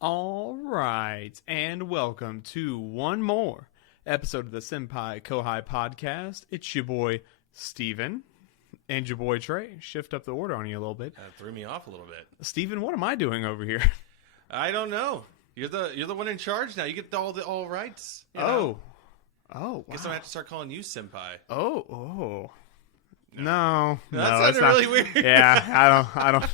All right, and welcome to one more episode of the Senpai Kohai podcast. It's your boy Steven and your boy Trey. Shift up the order on you a little bit. Threw me off a little bit. Steven, what am I doing over here? I don't know. You're the one in charge now. You get all rights. Oh, wow. I Guess I'm gonna have to start calling you senpai. Oh. No, that sounded really weird. Yeah, I don't.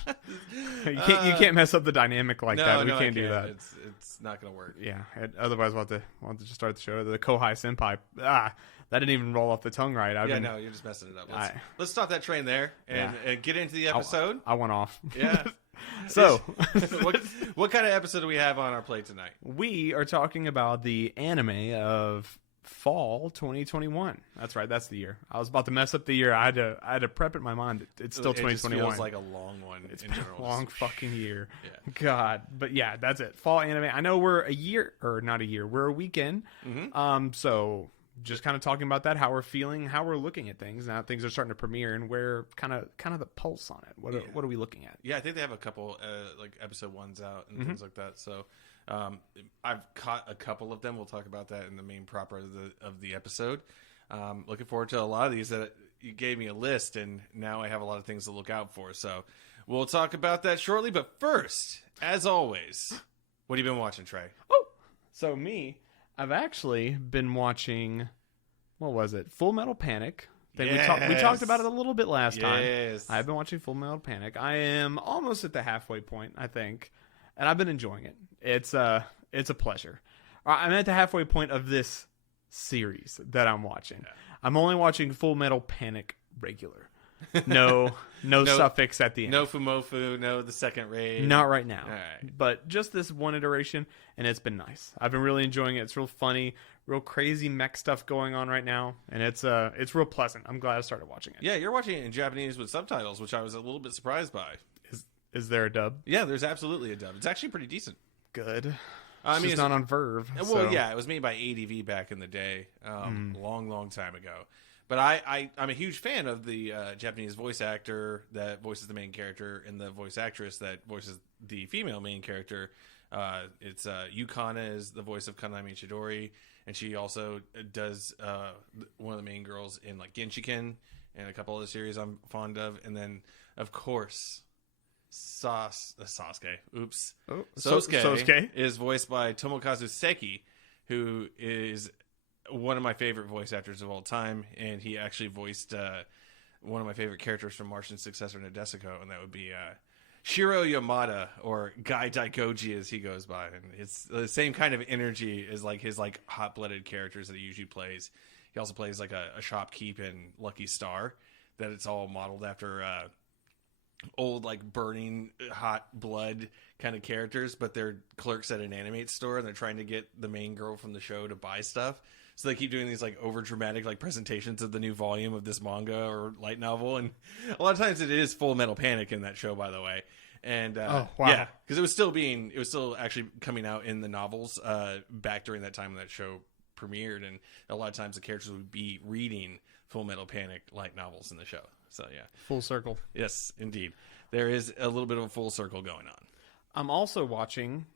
You can't mess up the dynamic like that. We I can't do that. It's not gonna work. Yeah, otherwise we'll have to just start the show. The Kohai Senpai. That didn't even roll off the tongue right. No, you're just messing it up. Let's stop that train there and get into the episode. I went off. Yeah. So, what kind of episode do we have on our plate tonight? We are talking about the anime of fall 2021. That's right. That's the year. I was about to mess up the year. I had to prep it in my mind. It's still 2021. It feels like a long one. It's been a long fucking year. Yeah. God. But yeah, that's it. Fall anime. I know we're not a year. We're a weekend. Mm-hmm. So just kind of talking about that, how we're feeling, how we're looking at things. Now things are starting to premiere, and where kind of the pulse on it. What are we looking at? Yeah, I think they have a couple like episode ones out and things like that. So I've caught a couple of them. We'll talk about that in the main proper of the episode. Looking forward to a lot of these that you gave me a list, and now I have a lot of things to look out for. So we'll talk about that shortly. But first, as always, what have you been watching, Trey? Oh, so I've actually been watching, what was it? Full Metal Panic. We talked about it a little bit last time. I've been watching Full Metal Panic. I am almost at the halfway point, I think, and I've been enjoying it. It's a pleasure. I'm at the halfway point of this series that I'm watching. Yeah. I'm only watching Full Metal Panic regular. No suffix at the end. No Fumofu, no the second raid. Not right now. All right. But just this one iteration, and it's been nice. I've been really enjoying it. It's real funny, real crazy mech stuff going on right now, and it's real pleasant. I'm glad I started watching it. Yeah, you're watching it in Japanese with subtitles, which I was a little bit surprised by. Is there a dub? Yeah, there's absolutely a dub. It's actually pretty decent. Good. I mean, it's not on Verve. Well, so. Yeah, it was made by ADV back in the day, long time ago. But I'm a huge fan of the Japanese voice actor that voices the main character and the voice actress that voices the female main character. It's Yukana is the voice of Kanami Chidori, and she also does one of the main girls in like Genshiken and a couple other series I'm fond of. And then, of course, Sasuke. Oops. Oh, Sosuke is voiced by Tomokazu Seki, who is one of my favorite voice actors of all time, and he actually voiced one of my favorite characters from Martian Successor Nadesico, and that would be Shiro Yamada, or Gai Daikoji as he goes by. And it's the same kind of energy as like his like hot-blooded characters that he usually plays. He also plays like a shopkeep in Lucky Star, that it's all modeled after old like burning hot blood kind of characters, but they're clerks at an animate store, and they're trying to get the main girl from the show to buy stuff. So they keep doing these like over dramatic like presentations of the new volume of this manga or light novel, and a lot of times it is Full Metal Panic in that show, by the way. And oh, wow. Yeah, because it was still actually coming out in the novels back during that time when that show premiered, and a lot of times the characters would be reading Full Metal Panic light novels in the show. So yeah, full circle. Yes, indeed. There is a little bit of a full circle going on. I'm also watching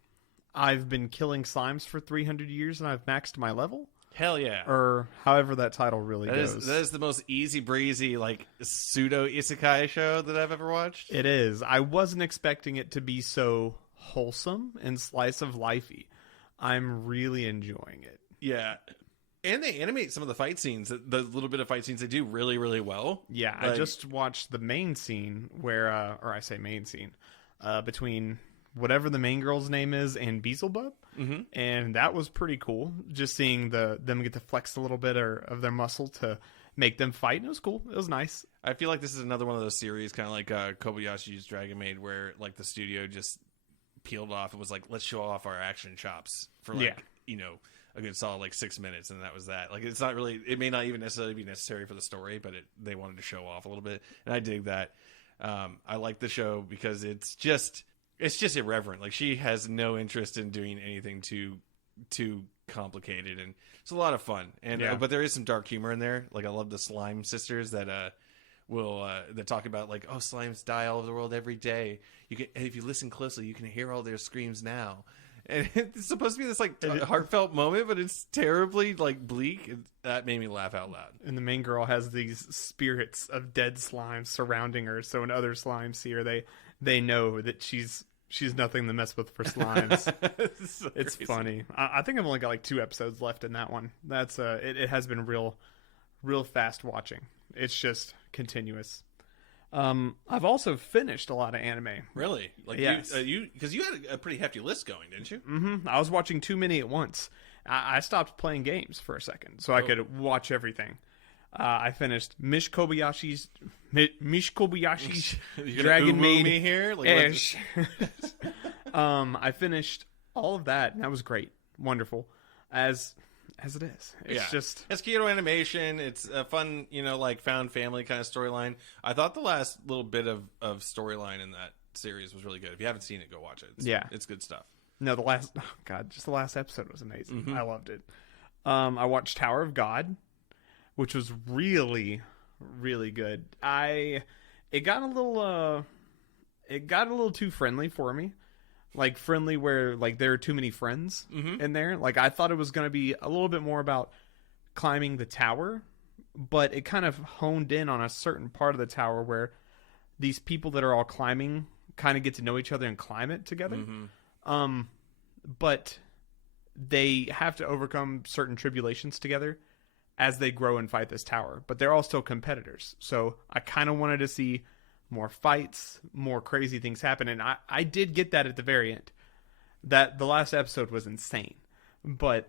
I've Been Killing Slimes for 300 years and I've maxed my level. Hell yeah. Or however that title really goes. That is the most easy breezy, like, pseudo isekai show that I've ever watched. It is. I wasn't expecting it to be so wholesome and slice of lifey. I'm really enjoying it. Yeah. And they animate some of the fight scenes, the little bit of fight scenes they do really, really well. Yeah, like, I just watched the main scene where, or I say main scene, between whatever the main girl's name is and Beelzebub. Mm-hmm. And that was pretty cool. Just seeing them get to flex a little bit of their muscle to make them fight. It was cool. It was nice. I feel like this is another one of those series, kind of like Kobayashi's Dragon Maid, where like the studio just peeled off and was like, let's show off our action chops for like, a good solid like 6 minutes, and that was that. Like, it's not really, it may not even necessarily be necessary for the story, but they wanted to show off a little bit, and I dig that. I like the show because it's just irreverent. Like, she has no interest in doing anything too complicated, and it's a lot of fun. And but there is some dark humor in there. Like, I love the slime sisters that that talk about like, oh, slimes die all over the world every day. You can, if you listen closely, you can hear all their screams now. And it's supposed to be this like heartfelt moment, but it's terribly like bleak. That made me laugh out loud. And the main girl has these spirits of dead slimes surrounding her, so when other slimes see her, they know that she's nothing to mess with for slimes. It's funny. I think I've only got like 2 episodes left in that one. That's it has been real fast watching. It's just continuous. I've also finished a lot of anime. Really? Like yes. Because you had a pretty hefty list going, didn't you? Mm-hmm. I was watching too many at once. I stopped playing games for a second so I could watch everything. I finished Mish Kobayashi's Dragon Maid me here. Ash. I finished all of that, and that was great, wonderful, as it is. It's just it's keto animation. It's a fun, like found family kind of storyline. I thought the last little bit of storyline in that series was really good. If you haven't seen it, go watch it. It's good stuff. No, the last episode was amazing. Mm-hmm. I loved it. I watched Tower of God, which was really, really good. It got a little too friendly for me. Like friendly where like there are too many friends in there. Like I thought it was going to be a little bit more about climbing the tower, but it kind of honed in on a certain part of the tower where these people that are all climbing kind of get to know each other and climb it together. Mm-hmm. But they have to overcome certain tribulations together as they grow and fight this tower. But they're all still competitors. So I kind of wanted to see more fights, more crazy things happen. And I did get that at the very end. That the last episode was insane. But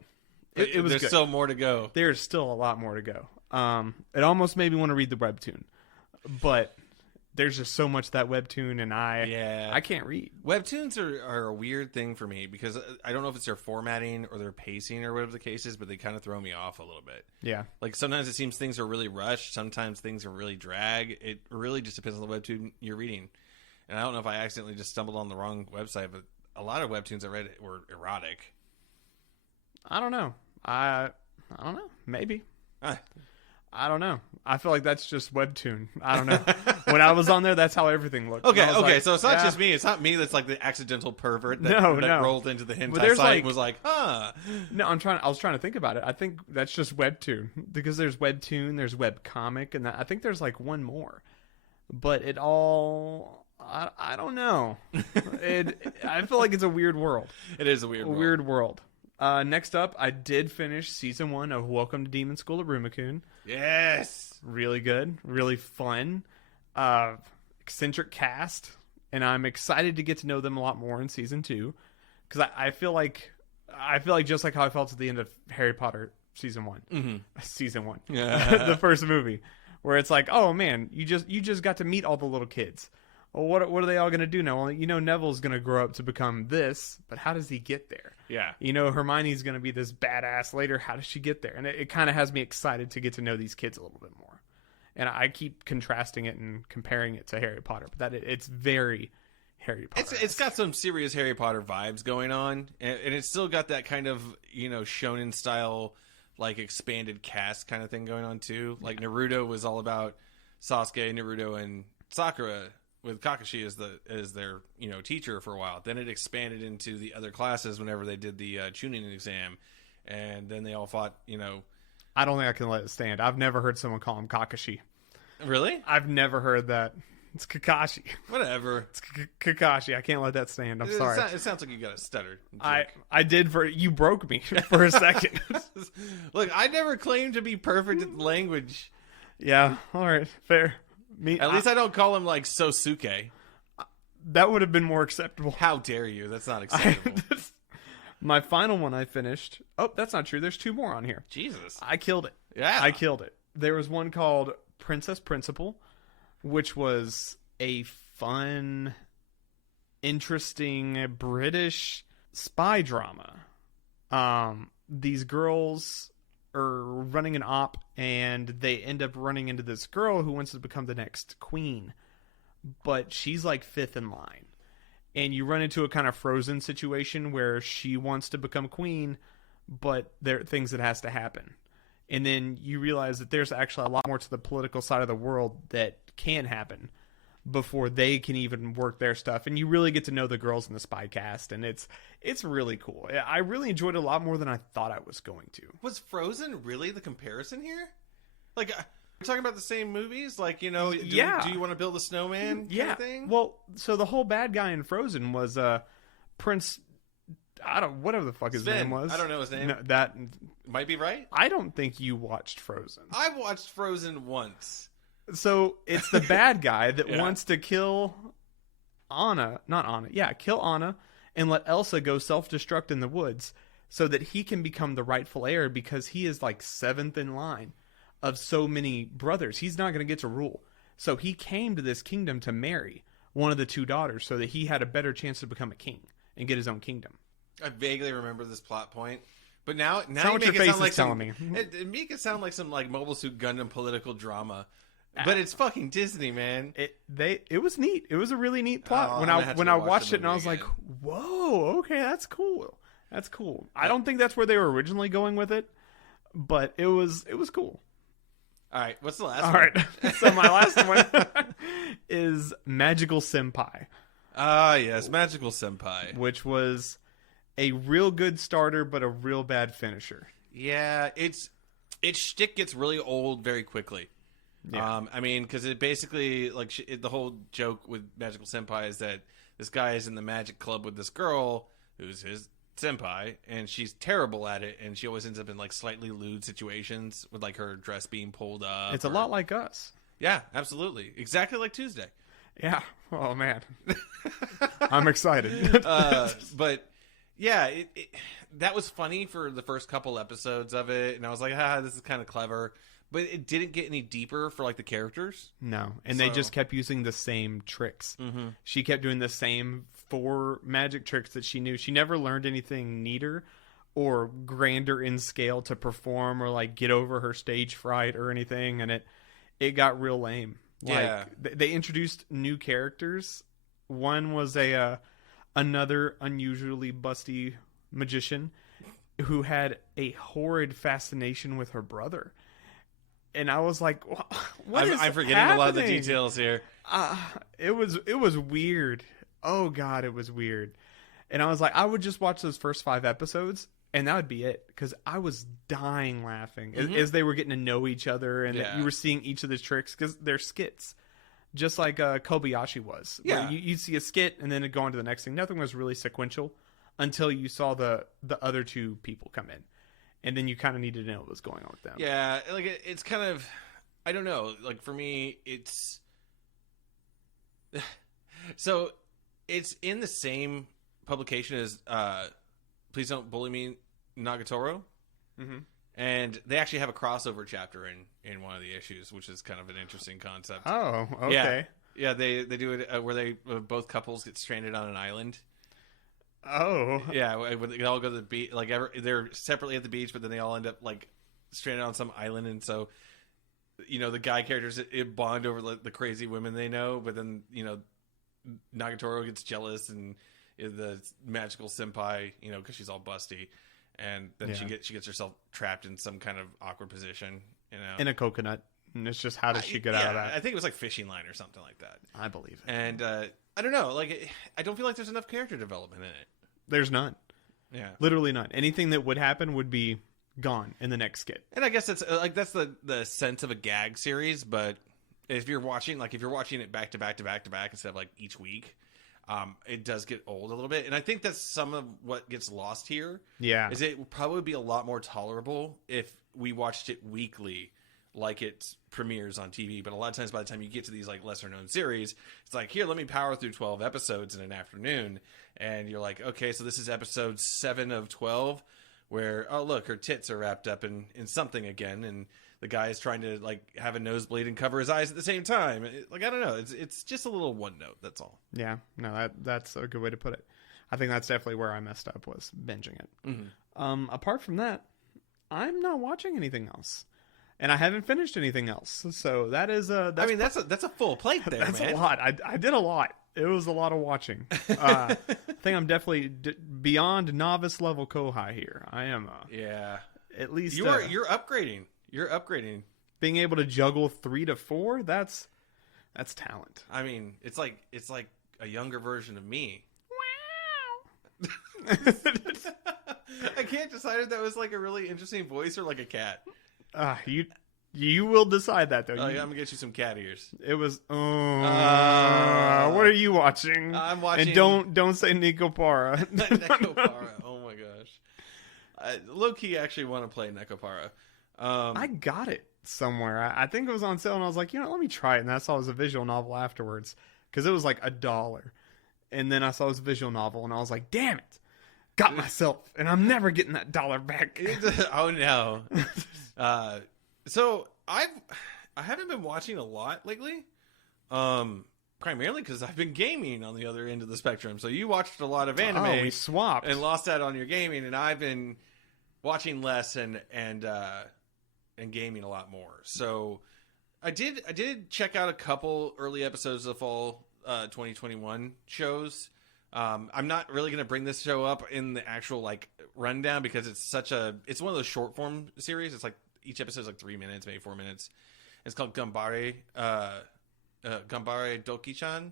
it was There's good. Still more to go. There's still a lot more to go. It almost made me want to read the webtoon. But there's just so much that webtoon, and I can't read. Webtoons are a weird thing for me because I don't know if it's their formatting or their pacing or whatever the case is, but they kind of throw me off a little bit. Yeah. Like sometimes it seems things are really rushed. Sometimes things are really drag. It really just depends on the webtoon you're reading. And I don't know if I accidentally just stumbled on the wrong website, but a lot of webtoons I read were erotic. I don't know. I don't know. Maybe. I don't know. I feel like that's just webtoon. I don't know. When I was on there, that's how everything looked. Okay. So it's not just me. It's not me that's like the accidental pervert that rolled into the hentai site and was like, huh. No, I was trying to think about it. I think that's just webtoon because there's webtoon, there's webcomic, and I think there's like one more. But it all, I don't know. I feel like it's a weird world. It is a weird world. Next up, I did finish season 1 of Welcome to Demon School at Rumakun. Yes. Really good. Really fun. Eccentric cast. And I'm excited to get to know them a lot more in season 2. Because I feel like just like how I felt at the end of Harry Potter season 1. Mm-hmm. Season 1. The first movie. Where it's like, oh man, you just got to meet all the little kids. Well, what are they all going to do now? Well, Neville's going to grow up to become this, but how does he get there? Yeah. Hermione's going to be this badass later. How does she get there? And it kind of has me excited to get to know these kids a little bit more. And I keep contrasting it and comparing it to Harry Potter, but it's very Harry Potter. It's got some serious Harry Potter vibes going on, and it's still got that kind of, shonen style, like expanded cast kind of thing going on too. Like Naruto was all about Sasuke, Naruto, and Sakura, with Kakashi as their teacher for a while. Then it expanded into the other classes whenever they did the Chunin exam, and then they all fought. I don't think I can let it stand. I've never heard someone call him Kakashi. Really? I've never heard that. It's Kakashi. Whatever. It's Kakashi. I can't let that stand. I'm sorry. It sounds like you got a stutter. I did you broke me for a second. Look, I never claimed to be perfect at the language. Yeah. All right. Fair. At least I don't call him like Sosuke. That would have been more acceptable. How dare you? That's not acceptable. My final one I finished. Oh, that's not true. There's 2 more on here. Jesus. I killed it. Yeah. I killed it. There was one called Princess Principal, which was a fun, interesting British spy drama. These girls are running an op, and they end up running into this girl who wants to become the next queen, but she's like 5th in line, and you run into a kind of Frozen situation where she wants to become queen, but there are things that has to happen, and then you realize that there's actually a lot more to the political side of the world that can happen, before they can even work their stuff. And you really get to know the girls in the spy cast, and it's really cool. I really enjoyed it a lot more than I thought I was going to. Was Frozen really the comparison here? Like, we're talking about the same movies? Like, you know, do you want to build a snowman kind of thing? Well, so the whole bad guy in Frozen was Prince... whatever the fuck his name was. I don't know his name. No, that might be right. I don't think you watched Frozen. I watched Frozen once. So it's the bad guy that wants to kill Anna, not Anna. Yeah, kill Anna and let Elsa go self-destruct in the woods so that he can become the rightful heir because he is like 7th in line of so many brothers. He's not going to get to rule. So he came to this kingdom to marry one of the 2 daughters so that he had a better chance to become a king and get his own kingdom. I vaguely remember this plot point. But now you what your make it face sound like is telling me. It make it sound like some like Mobile Suit Gundam political drama. But it's fucking Disney, man. It was neat. It was a really neat plot. When I watched it and I was like, whoa, okay, that's cool. That's cool. I don't think that's where they were originally going with it, but it was cool. All right, what's the last one? All right. So my last one is Magical Senpai. Ah, yes, Magical Senpai. Which was a real good starter, but a real bad finisher. Yeah, its shtick gets really old very quickly. Yeah. I mean, because it basically, like, the whole joke with Magical Senpai is that this guy is in the magic club with this girl who's his senpai, and she's terrible at it, and she always ends up in, like, slightly lewd situations with, like, her dress being pulled up. It's a lot like us. Yeah, absolutely. Exactly like Tuesday. Yeah. Oh, man. I'm excited. But, yeah, that was funny for the first couple episodes of it, and I was like, this is kind of clever. But it didn't get any deeper for, like, the characters. No. And they just kept using the same tricks. Mm-hmm. She kept doing the same 4 magic tricks that she knew. She never learned anything neater or grander in scale to perform or, like, get over her stage fright or anything. And it got real lame. Like, they introduced new characters. One was another unusually busty magician who had a horrid fascination with her brother. And I was like, I'm forgetting happening? A lot of the details here. It was weird. Oh, God, it was weird. And I was like, I would just watch those first 5 episodes, and that would be it. Because I was dying laughing as they were getting to know each other, and you were seeing each of the tricks, because they're skits. Just like Kobayashi was. Yeah. You'd see a skit, and then it'd go on to the next thing. Nothing was really sequential until you saw the other 2 people come in. And then you kind of needed to know what was going on with them. Yeah, like it's kind of, I don't know. Like for me, it's so it's in the same publication as Please Don't Bully Me, Nagatoro, and they actually have a crossover chapter in one of the issues, which is kind of an interesting concept. Oh, okay. Yeah, they do it where they both couples get stranded on an island. Oh, yeah. They all go to the beach. Like they're separately at the beach, but then they all end up like stranded on some island. And so, the guy characters bond over the crazy women they know. But then Nagatoro gets jealous, and the magical senpai, because she's all busty, and then she gets herself trapped in some kind of awkward position, in a coconut. And it's just how does she get out of that? I think it was like fishing line or something like that. I believe it. And I don't know. Like, I don't feel like there's enough character development in it. There's none. Yeah, literally none. Anything that would happen would be gone in the next skit. And I guess that's the sense of a gag series. But if you're watching it back to back to back to back instead of like each week, it does get old a little bit. And I think that's some of what gets lost here. Yeah, is it would probably be a lot more tolerable if we watched it weekly, like it premieres on TV. But a lot of times by the time you get to these like lesser known series, it's like, here, let me power through 12 episodes in an afternoon. And you're like, okay, so this is episode 7 of 12 where, oh, look, her tits are wrapped up in something again. And the guy is trying to like have a nosebleed and cover his eyes at the same time. Like, I don't know. It's just a little one note. That's all. Yeah, no, that's a good way to put it. I think that's definitely where I messed up, was binging it. Mm-hmm. Apart from that, I'm not watching anything else. And I haven't finished anything else, so that is that's a full plate there. That's man. A lot. I did a lot. It was a lot of watching. I think I'm definitely beyond novice level Kohai here. I am. At least you're upgrading. You're upgrading. Being able to juggle 3 to 4. That's That's talent. I mean, it's like a younger version of me. Wow. I can't decide if that was like a really interesting voice or like a cat. You will decide that though. I'm gonna get you some cat ears. It was. What are you watching? I'm watching. And don't say Nekopara. Nekopara. Oh my gosh. Low key, actually want to play Nekopara. I got it somewhere. I think it was on sale, and I was like, let me try it. And I saw it was a visual novel afterwards because it was like $1. And then I saw it was a visual novel, and I was like, damn it, got myself, and I'm never getting that $1 back. Oh no. So I haven't been watching a lot lately, primarily because I've been gaming on the other end of the spectrum. So you watched a lot of anime. Oh, we swapped and lost that on your gaming, and I've been watching less and gaming a lot more. So I did check out a couple early episodes of fall 2021 shows. I'm not really going to bring this show up in the actual like rundown because it's one of those short form series. It's like each episode is like 3 minutes, maybe 4 minutes. It's called Gambare Doki-chan,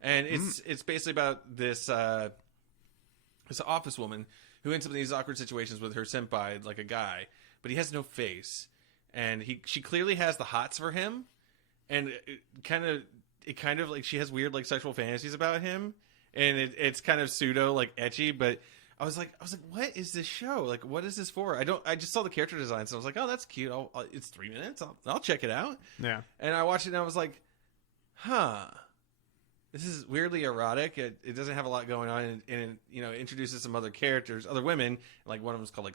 and it's basically about this office woman who ends up in these awkward situations with her senpai, like a guy, but he has no face, and she clearly has the hots for him, and it kind of like she has weird like sexual fantasies about him, and it's kind of pseudo like ecchi, but I was like, what is this show? Like, what is this for? I just saw the character designs, and I was like, oh, that's cute. It's 3 minutes. I'll check it out. Yeah. And I watched it, and I was like, huh, this is weirdly erotic. It doesn't have a lot going on, and introduces some other characters, other women. Like one of them is called like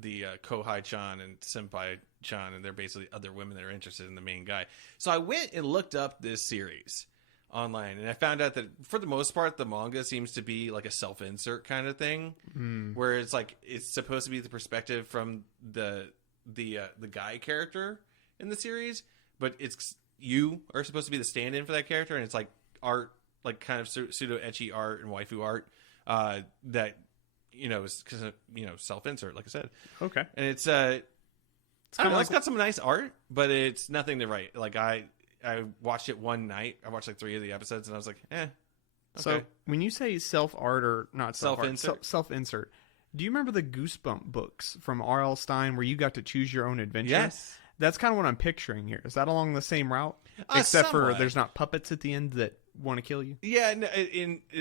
the Kohai-chan and Senpai-chan, and they're basically other women that are interested in the main guy. So I went and looked up this series online, and I found out that for the most part the manga seems to be like a self-insert kind of thing, where it's like it's supposed to be the perspective from the guy character in the series, but you are supposed to be the stand-in for that character, and it's like art, like kind of pseudo ecchi art and waifu art that is self-insert, like I said. Okay. And it's it's got some nice art, but it's nothing to write. Like I watched it one night. I watched like 3 of the episodes, and I was like, okay. So when you say self-art or not self-insert, self-insert, do you remember the Goosebump books from R.L. Stein where you got to choose your own adventure? Yes. That's kind of what I'm picturing here. Is that along the same route? Except somewhat. for there's not puppets at the end that want to kill you? Yeah,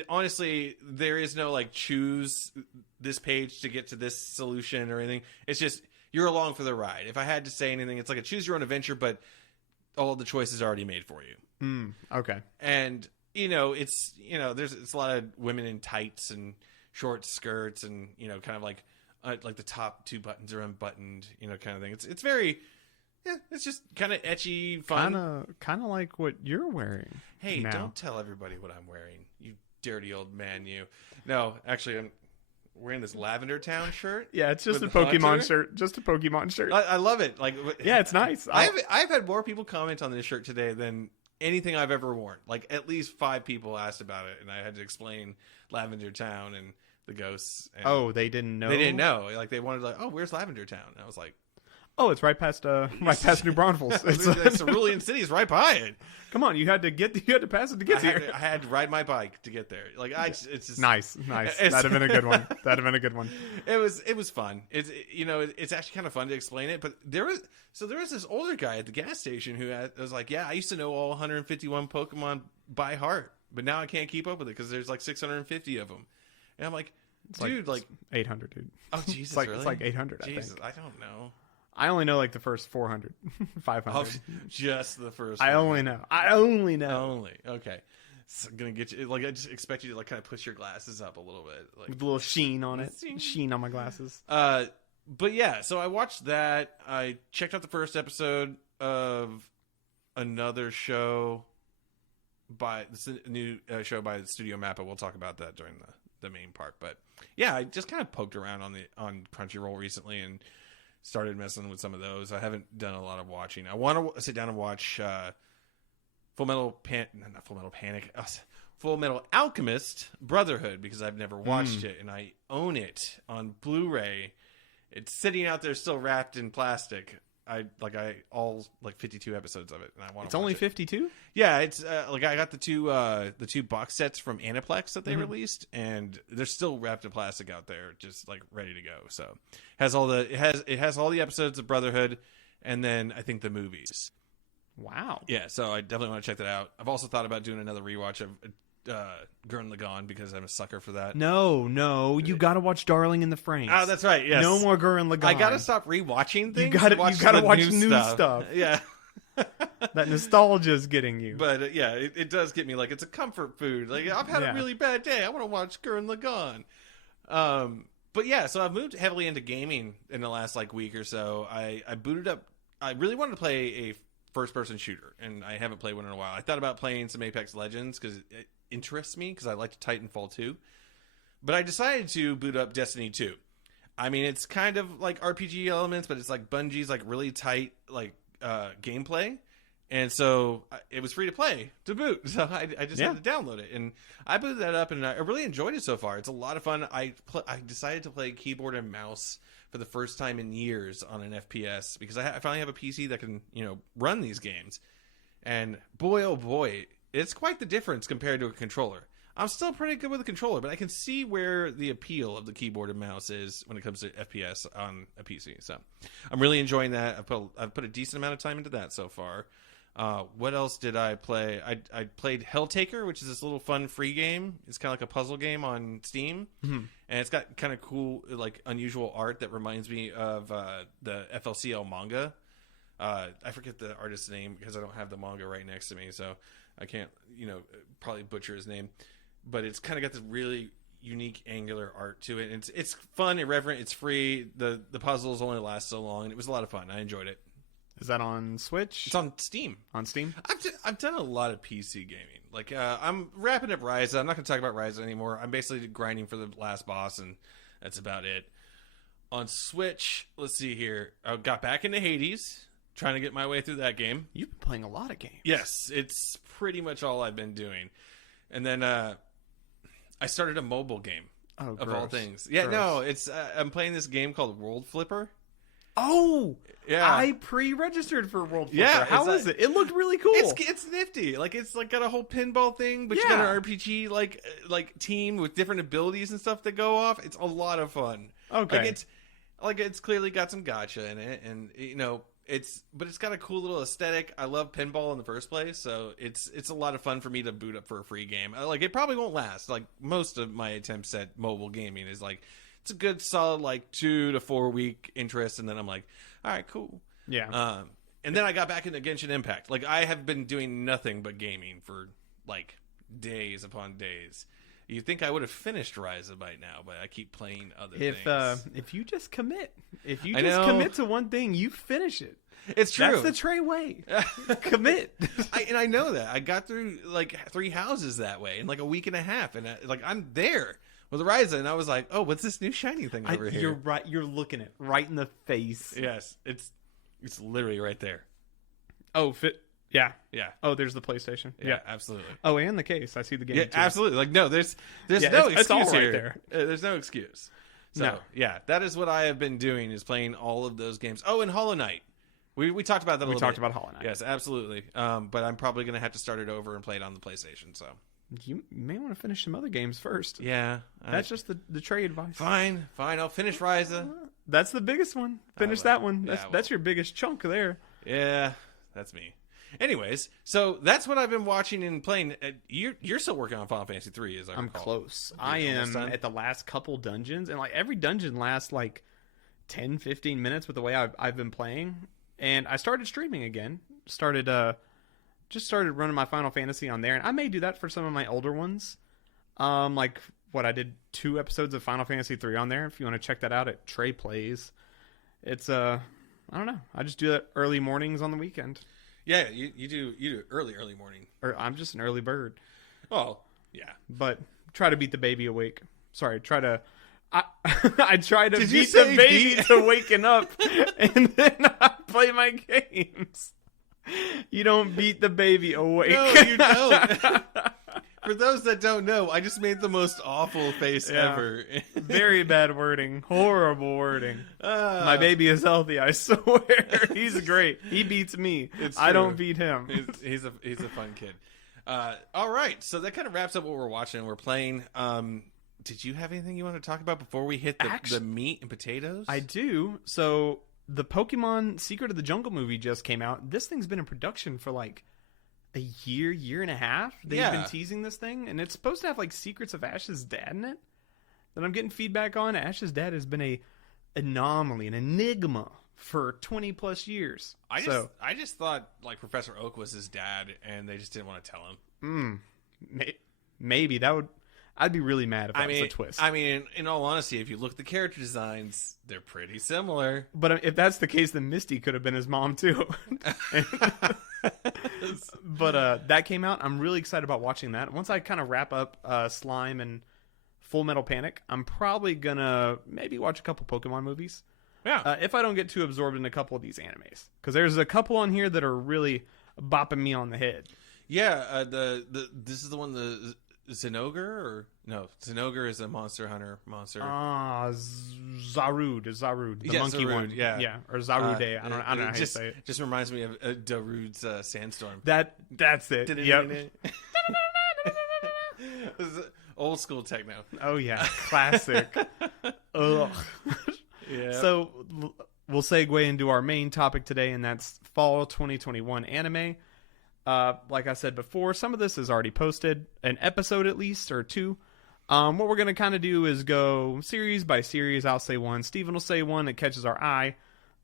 honestly, there is no like choose this page to get to this solution or anything. It's just you're along for the ride. If I had to say anything, it's like a choose your own adventure, but all the choices are already made for you. Okay. And it's a lot of women in tights and short skirts, and kind of like the top 2 buttons are unbuttoned, kind of thing. It's very, it's just kind of ecchi, fun. Kind of like what you're wearing. Hey, now. Don't tell everybody what I'm wearing, you dirty old man, you. No, actually, I'm wearing this Lavender Town shirt. Yeah, it's just a Pokemon shirt. Just a Pokemon shirt. I love it. Like, yeah, it's nice. I've had more people comment on this shirt today than anything I've ever worn. Like, at least 5 people asked about it, and I had to explain Lavender Town and the ghosts. And they didn't know. They didn't know. Like, they wanted oh, where's Lavender Town? And I was like, oh, it's right past New Braunfels. It's Cerulean City is right by it. Come on, you had to pass it to get here. I had to ride my bike to get there. Like it's just nice. That'd have been a good one. It was fun. It's actually kind of fun to explain it. But there was this older guy at the gas station who was like, yeah, I used to know all 151 Pokemon by heart, but now I can't keep up with it because there's like 650 of them. And I'm like, dude, like 800, dude. Oh Jesus, really? It's like 800. Jesus, I don't know. I only know like the first 400, 500. Oh, just the first. I only know. Okay. So I'm gonna get you. Like I just expect you to like kind of push your glasses up a little bit, like with a little sheen on it. Sheen on my glasses. But yeah. So I watched that. I checked out the first episode of another show by this new show by Studio Mappa. We'll talk about that during the main part. But yeah, I just kind of poked around on Crunchyroll recently and started messing with some of those. I haven't done a lot of watching. I want to sit down and watch Full Metal Alchemist Brotherhood because I've never watched it, and I own it on Blu-ray. It's sitting out there still wrapped in plastic, all 52 episodes of it, and I want. It's only 52. Yeah, it's I got the two box sets from Aniplex that they released, and they're still wrapped in plastic out there, just ready to go. So it has all the episodes of Brotherhood, and then I think the movies. Wow. Yeah, so I definitely want to check that out. I've also thought about doing another rewatch of Gurren Lagann because I'm a sucker for that. No, you got to watch Darling in the Franxx. Oh, that's right. Yes. No more Gurren Lagann. I got to stop rewatching things. You got to watch new stuff. Yeah. That nostalgia's getting you. But it does get me. It's a comfort food. I've had a really bad day. I want to watch Gurren Lagann. But yeah, so I've moved heavily into gaming in the last week or so. I booted up. I really wanted to play a first-person shooter, and I haven't played one in a while. I thought about playing some Apex Legends because it interests me because I like Titanfall 2. But I decided to boot up Destiny 2. I mean, it's kind of like RPG elements, but it's Bungie's really tight gameplay. And so it was free to play to boot. So I just had to download it. And I booted that up, and I really enjoyed it so far. It's a lot of fun. I decided to play keyboard and mouse for the first time in years on an FPS because I finally have a PC that can, run these games. And boy, oh boy, it's quite the difference compared to a controller. I'm still pretty good with a controller, but I can see where the appeal of the keyboard and mouse is when it comes to FPS on a PC. So I'm really enjoying that. I've put a decent amount of time into that so far. What else did I play? I played Helltaker, which is this little fun free game. It's kind of like a puzzle game on Steam. And it's got kind of cool, unusual art that reminds me of the FLCL manga. I forget the artist's name because I don't have the manga right next to me, so I can't, probably butcher his name. But it's kind of got this really unique angular art to it. And it's fun, irreverent, it's free. The puzzles only last so long, and it was a lot of fun. I enjoyed it. Is that on Switch? It's on Steam. On Steam? I've done a lot of PC gaming. I'm wrapping up Ryza. I'm not going to talk about Ryza anymore. I'm basically grinding for the last boss, and that's about it. On Switch, let's see here. I got back into Hades, trying to get my way through that game. You've been playing a lot of games. Yes, it's pretty much all I've been doing. And then I started a mobile game, of all things. Yeah, no, it's I'm playing this game called World Flipper. Oh, yeah! I pre-registered for World Flipper. Yeah, how is it? It looked really cool. It's nifty. It's got a whole pinball thing, but you got an RPG team with different abilities and stuff that go off. It's a lot of fun. Okay, it's clearly got some gacha in it, and it's got a cool little aesthetic. I love pinball in the first place, so it's a lot of fun for me to boot up for a free game. It probably won't last. Most of my attempts at mobile gaming is it's a good solid 2 to 4 week interest, and then I'm like, all right, cool. Yeah. And then I got back into Genshin Impact. I have been doing nothing but gaming for days upon days. You'd think I would have finished Ryza by now, but I keep playing other things. If you just commit, commit to one thing, you finish it. It's true. That's the Trea way. Commit. I know that. I got through 3 houses that way in a week and a half, and I'm there with Ryza, and I was like, oh, what's this new shiny thing over here? You're right. You're looking it right in the face. Yes, it's literally right there. Oh, yeah. Yeah. Oh, there's the PlayStation. Yeah, absolutely. Oh, and the case. I see the game. Yeah, too. absolutely. No, there's no excuse it's all right here. there. There's no excuse. So, no. Yeah, that is what I have been doing, is playing all of those games. Oh, and Hollow Knight. We talked about that a little bit. We talked about Hollow Knight. Yes, absolutely. But I'm probably going to have to start it over and play it on the PlayStation, so. You may want to finish some other games first. Yeah. That's just the Trea advice. Fine. I'll finish Ryza. That's the biggest one. Finish that one. That's your biggest chunk there. Yeah, that's me. Anyways, so that's what I've been watching and playing. You're still working on Final Fantasy 3, as I recall. I'm close. I am at the last couple dungeons, and every dungeon lasts 10, 15 minutes with the way I've been playing. And I started streaming again. Just started running my Final Fantasy on there, and I may do that for some of my older ones. I did 2 episodes of Final Fantasy 3 on there. If you want to check that out at Trea Plays, it's I don't know. I just do that early mornings on the weekend. Yeah, you do early morning. Or I'm just an early bird. Oh, yeah. But try to beat the baby awake. Sorry, I try to Did beat the baby to waking up, and then I play my games. You don't beat the baby awake. No, you don't. For those that don't know, I just made the most awful face ever. Very bad wording. Horrible wording. My baby is healthy, I swear. He's great. He beats me. I don't beat him. He's a fun kid. All right, so that kind of wraps up what we're watching and we're playing. Did you have anything you want to talk about before we hit the meat and potatoes? I do. So the Pokemon Secret of the Jungle movie just came out. This thing's been in production for like a year and a half. They've been teasing this thing, and it's supposed to have like secrets of Ash's dad in it that I'm getting feedback on. Ash's dad has been an enigma for 20 plus years. I just thought like Professor Oak was his dad, and they just didn't want to tell him. Maybe I'd be really mad if that was a twist. I mean, in all honesty, if you look at the character designs, they're pretty similar. But if that's the case, then Misty could have been his mom too. But that came out. I'm really excited about watching that. Once I kind of wrap up Slime and Full Metal Panic, I'm probably gonna maybe watch a couple Pokemon movies. Yeah. If I don't get too absorbed in a couple of these animes, because there's a couple on here that are really bopping me on the head. Yeah. This is the one the Zinogre or no? Zinogre is a Monster Hunter monster. Zarude, the monkey Zarude, one. Yeah, or Zarude. I don't know how you say it. Just reminds me of Darude's Sandstorm. That's it. Yep. Old school techno. Oh yeah, classic. Ugh. Yeah. So we'll segue into our main topic today, and that's fall 2021 anime. Like I said before, some of this is already posted, an episode at least, or two. What we're going to kind of do is go series by series. I'll say one. Steven will say one that catches our eye.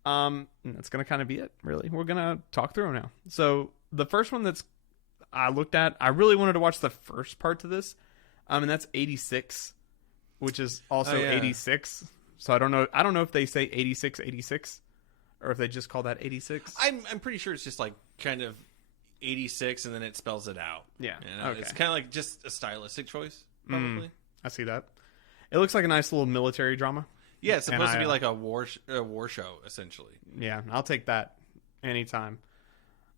And that's going to kind of be it, really. We're going to talk through them now. So the first one I looked at, I really wanted to watch the first part to this. And that's 86, which is also 86. So I don't know if they say 86, or if they just call that 86. I'm pretty sure it's just like kind of 86 and then it spells it out. Yeah. You know? Okay. It's kind of like just a stylistic choice, probably. I see that. It looks like a nice little military drama. Yeah, it's supposed to be like a war show, essentially. Yeah, I'll take that anytime.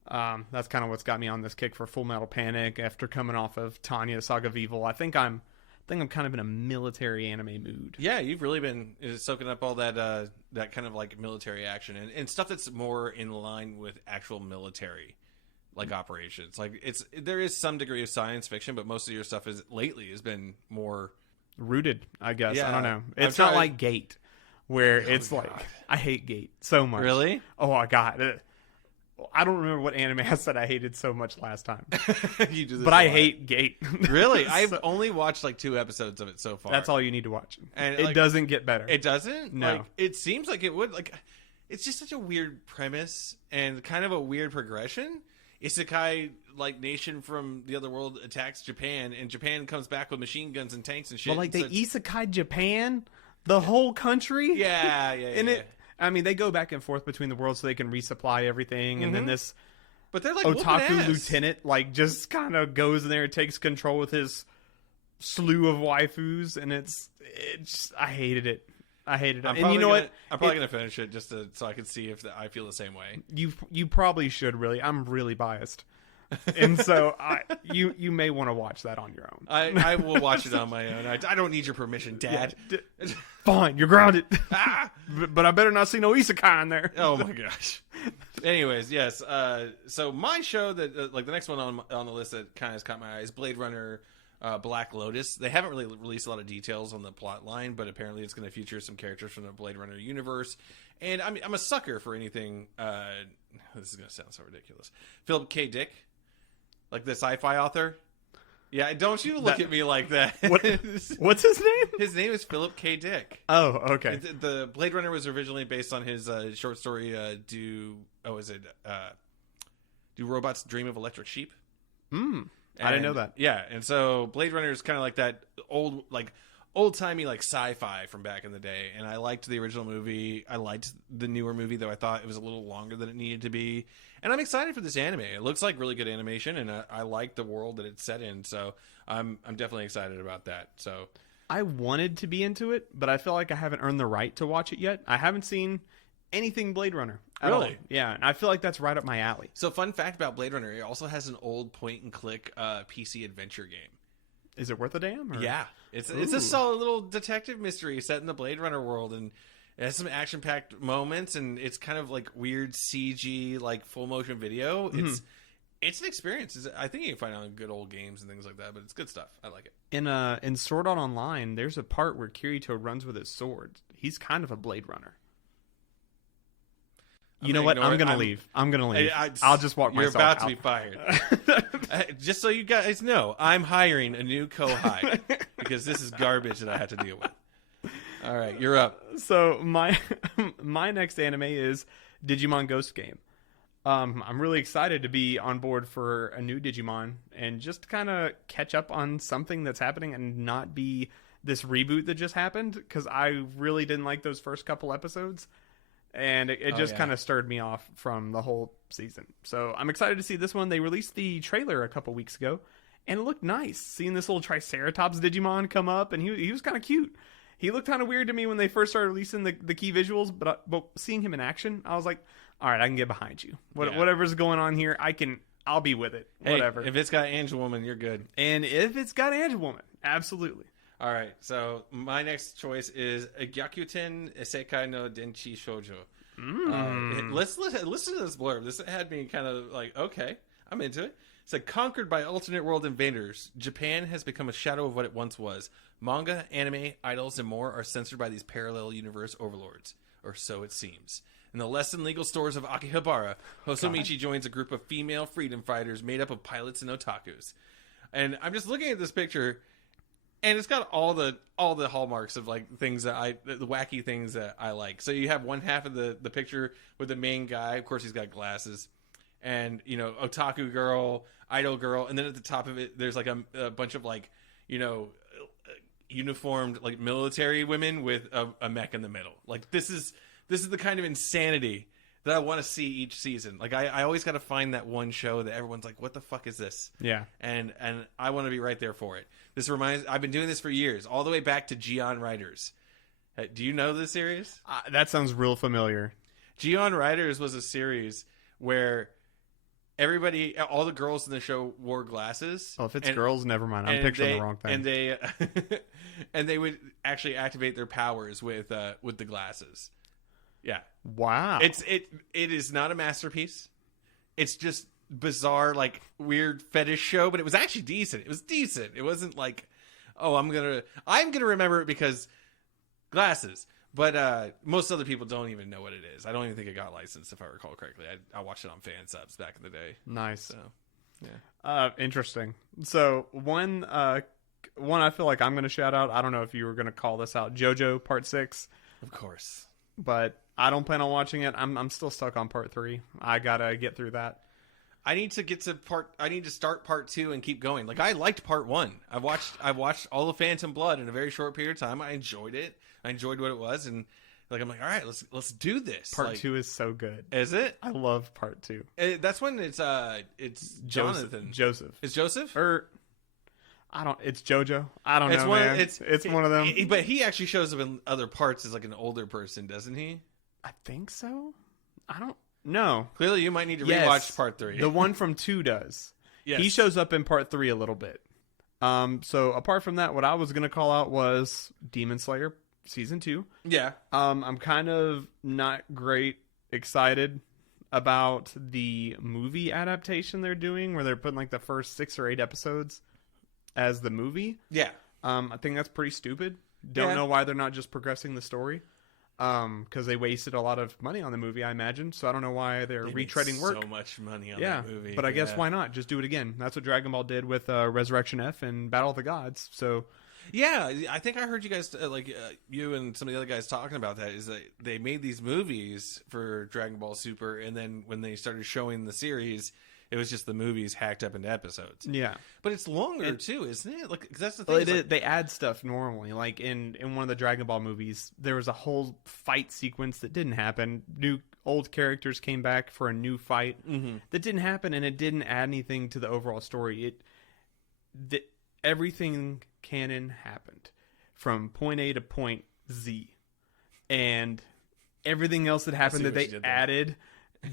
That's kind of what's got me on this kick for Full Metal Panic after coming off of Tanya Saga of Evil. I think I'm kind of in a military anime mood. Yeah, you've really been soaking up all that that kind of like military action and stuff that's more in line with actual military like operations. Like there is some degree of science fiction, but most of your stuff lately has been more rooted, I guess. Yeah. I don't know. It's not like Gate, where it's like I hate Gate so much. Really? Oh my god. I don't remember what anime I said I hated so much last time. You do this but I hate Gate. Really? I've only watched like 2 episodes of it so far. That's all you need to watch. And it like, doesn't get better. It doesn't? No. Like, it seems like it would. Like, it's just such a weird premise and kind of a weird progression. Isekai, like, nation from the other world attacks Japan, and Japan comes back with machine guns and tanks and shit. Well, like, they isekai Japan? The whole country? Yeah. I mean, they go back and forth between the worlds so they can resupply everything, and then this but they're like otaku lieutenant like just kind of goes in there and takes control with his slew of waifus, and it's I hated it. And you know what? I'm probably gonna finish it just so I can see if I feel the same way. You probably should really. I'm really biased. And so you may want to watch that on your own. I will watch it on my own. I don't need your permission, Dad. Yeah, fine, you're grounded. But I better not see no isekai in there. Oh my gosh. Anyways, yes. So my show that like the next one on the list that kind of has caught my eye is Blade Runner Black Lotus. They haven't really released a lot of details on the plot line, but apparently it's going to feature some characters from the Blade Runner universe. And I'm a sucker for anything. This is going to sound so ridiculous. Philip K. Dick. Like the sci-fi author? Yeah, don't you look at me like that. What's his name? His name is Philip K. Dick. Oh, okay. The Blade Runner was originally based on his short story, Do Robots Dream of Electric Sheep? I didn't know that. Yeah, and so Blade Runner is kind of like that old-timey like sci-fi from back in the day, and I liked the original movie. I liked the newer movie, though I thought it was a little longer than it needed to be. And I'm excited for this anime. It looks like really good animation, and I like the world that it's set in. So I'm definitely excited about that. So I wanted to be into it, but I feel like I haven't earned the right to watch it yet. I haven't seen anything Blade Runner. Really? All. Yeah, and I feel like that's right up my alley. So fun fact about Blade Runner, it also has an old point-and-click PC adventure game. Is it worth a damn? Or? Yeah, it's a solid little detective mystery set in the Blade Runner world, and it has some action-packed moments, and it's kind of like weird CG, like full motion video. It's an experience. I think you can find it on good old games and things like that, but it's good stuff. I like it. In Sword Art Online, there's a part where Kirito runs with his sword. He's kind of a Blade Runner. You know what? I'm going to leave. I'll just walk myself out. You're about to be fired. Just so you guys know, I'm hiring a new co-high because this is garbage that I have to deal with. All right, you're up. So my next anime is Digimon Ghost Game. I'm really excited to be on board for a new Digimon and just kind of catch up on something that's happening and not be this reboot that just happened, because I really didn't like those first couple episodes. And it just kind of stirred me off from the whole season. So I'm excited to see this one. They released the trailer a couple weeks ago, and it looked nice. Seeing this little Triceratops Digimon come up, and he was kind of cute. He looked kind of weird to me when they first started releasing the key visuals, but seeing him in action, I was like, all right, I can get behind you. Whatever's going on here, I'll be with it. Hey, whatever. If it's got Angel Woman, you're good. And if it's got Angel Woman, absolutely. All right, so my next choice is Gyakuten Isekai no Denchi Shoujo. Let's listen to this blurb. This had me kind of like, okay, I'm into it. It's like, conquered by alternate world invaders, Japan has become a shadow of what it once was. Manga, anime, idols, and more are censored by these parallel universe overlords, or so it seems. In the less than legal stores of Akihabara, Hosomichi joins a group of female freedom fighters made up of pilots and otakus. And I'm just looking at this picture, and it's got all the hallmarks of like things that the wacky things that I like. So you have one half of the picture with the main guy. Of course, he's got glasses, and otaku girl, idol girl, and then at the top of it, there's like a bunch of like uniformed like military women with a mech in the middle. Like this is the kind of insanity that I want to see each season. Like I always got to find that one show that everyone's like, what the fuck is this? Yeah. And I want to be right there for it. I've been doing this for years, all the way back to Gion Riders. Do you know this series? That sounds real familiar. Gion Riders was a series where all the girls in the show wore glasses. Oh, if it's girls, never mind. I'm picturing the wrong thing. And they would actually activate their powers with the glasses. Yeah. Wow. It is not a masterpiece. It's just bizarre, like weird fetish show, but it was actually decent. It was decent. It wasn't like, oh, I'm gonna remember it because glasses. But most other people don't even know what it is. I don't even think it got licensed, if I recall correctly. I watched it on fan subs back in the day. Nice. So, yeah. Interesting. So one I feel like I'm going to shout out. I don't know if you were going to call this out. JoJo Part 6. Of course. But I don't plan on watching it. I'm still stuck on Part 3. I got to get through that. I need to start Part 2 and keep going. Like, I liked Part 1. I watched all of Phantom Blood in a very short period of time. I enjoyed it. I enjoyed what it was, and like I'm like, all right, let's do this. Part 2 is so good. Is it? I love Part 2. That's when it's Jonathan. Joseph. It's Joseph? It's JoJo. I don't know, man. It's one of them. But he actually shows up in other parts as like an older person, doesn't he? I think so. I don't know. Clearly, you might need to rewatch Part 3. The one from 2 does. Yes. He shows up in Part 3 a little bit. So apart from that, what I was going to call out was Demon Slayer Season 2. Yeah. I'm kind of not great excited about the movie adaptation they're doing, where they're putting like the first 6 or 8 episodes as the movie. Yeah. I think that's pretty stupid. Don't know why they're not just progressing the story. Because they wasted a lot of money on the movie, I imagine. So I don't know why they're retreading work. So much money on that movie. But I guess why not? Just do it again. That's what Dragon Ball did with Resurrection F and Battle of the Gods. So yeah, I think I heard you guys you and some of the other guys talking about that. Is that they made these movies for Dragon Ball Super, and then when they started showing the series, it was just the movies hacked up into episodes. Yeah, but it's longer too, isn't it? Like, 'cause that's the thing. Well, they add stuff normally. Like in one of the Dragon Ball movies, there was a whole fight sequence that didn't happen. Old characters came back for a new fight that didn't happen, and it didn't add anything to the overall story. Everything canon happened from point A to point Z, and everything else that happened that they added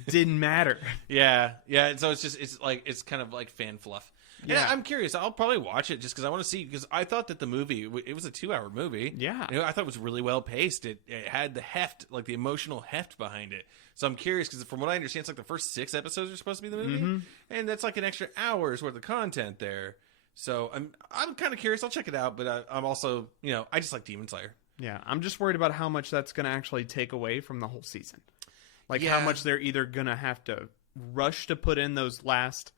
didn't matter. Yeah. So it's kind of like fan fluff. Yeah, and I'm curious. I'll probably watch it just because I want to see. Because I thought that the movie, it was a 2-hour movie. Yeah, I thought it was really well paced. It had the heft, like the emotional heft behind it. So I'm curious because from what I understand, it's like the first 6 episodes are supposed to be the movie, and that's like an extra hour's worth of content there. So I'm kind of curious. I'll check it out, but I'm also, I just like Demon Slayer. Yeah, I'm just worried about how much that's going to actually take away from the whole season. Like how much they're either going to have to rush to put in those last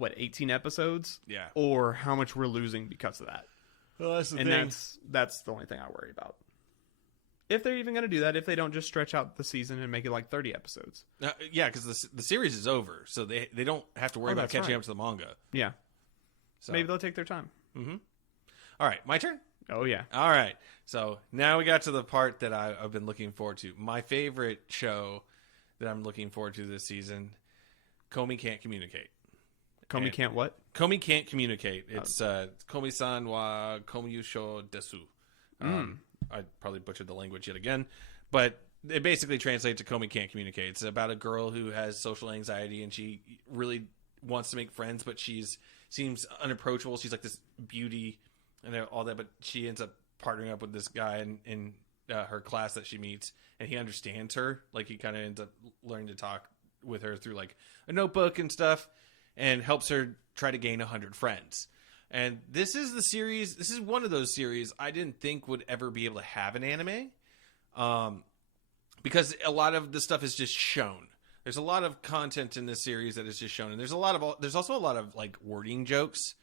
18 episodes, or how much we're losing because of that. Well, that's the thing. That's the only thing I worry about. If they're even going to do that, if they don't just stretch out the season and make it like 30 episodes. Yeah, because the series is over, so they don't have to worry about catching up to the manga. Yeah. So maybe they'll take their time. Mm-hmm. All right, my turn? Oh, yeah. All right. So now we got to the part that I've been looking forward to. My favorite show that I'm looking forward to this season, Komi Can't Communicate. Komi can't what? Komi Can't Communicate. It's Komi-san wa Komiyusho desu. I probably butchered the language yet again, but it basically translates to Komi Can't Communicate. It's about a girl who has social anxiety, and she really wants to make friends, but seems unapproachable. She's like this beauty and all that, but she ends up partnering up with this guy in her class that she meets, and he understands her. Like, he kind of ends up learning to talk with her through like a notebook and stuff, and helps her try to gain 100 friends. And this is one of those series I didn't think would ever be able to have an anime, because a lot of the stuff is just shown. There's a lot of content in this series that is just shown, and there's also a lot of like wording jokes.